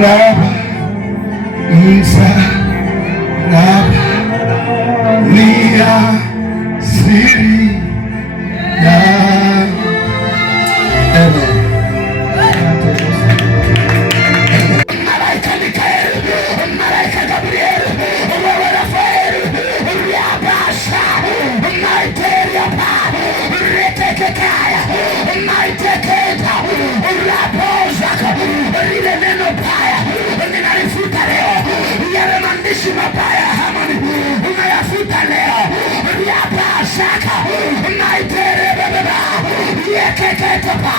Raba Msa Nia siri ya malaika Mikaeli, malaika Gabrieli, wewe Rafaeli, Riabasha, Maiteria pa, Retekekaya, Maiteketa, Rapozaka, lile neno baya ninalifuta leo, yale maandishi mabaya Hamani unayafuta leo, Riabashaka, Maiteria baba, Yekeketa pa,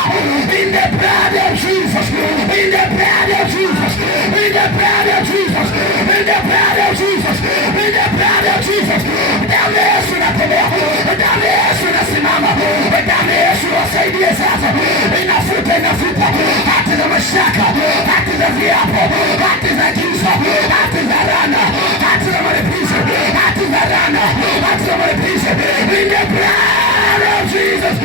in the blood of Jesus, in the blood of Jesus, in the blood of Jesus, in the blood of Jesus, in the blood of Jesus. Damu ya Yesu inatembea, damu ya Yesu inasimama, damu ya Yesu wasaidie sasa. Inafuta hati za mashaka, hati za viapo, hati za giza, hati za rana, hati za malipizi, hati za rana, hati za malipizi. In the blood of Jesus.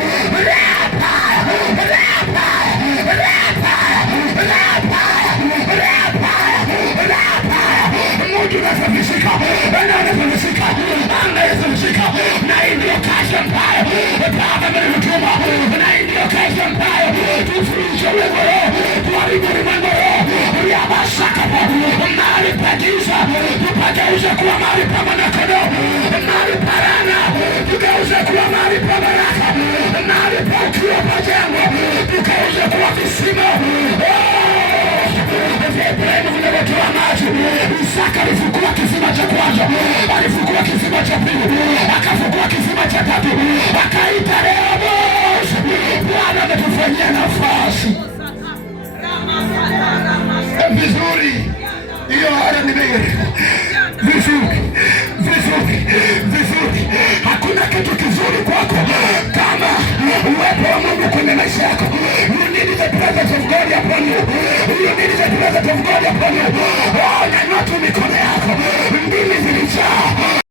Na ndio kazi ambayo Baba ametutuma, na ndio kazi ambayo tufundishe wewe kuharibu ulimwengu ya mashaka, mahali pa giza tupageuze kuwa mahali pa mwanakondoo, mahali pa laana tugeuze kuwa mahali pa baraka, mahali pa ukiwa pa jangwa tugeuze kuwa kisima. Ibrahimu vinavyotoa maji, Isaka alifukua kisima cha kwanza, alifukua kisima cha pili, akafukua kisima cha tatu, akaita leo Bwana. Bwana ametufanyia nafasi vizuri, hiyo haya ni vizuri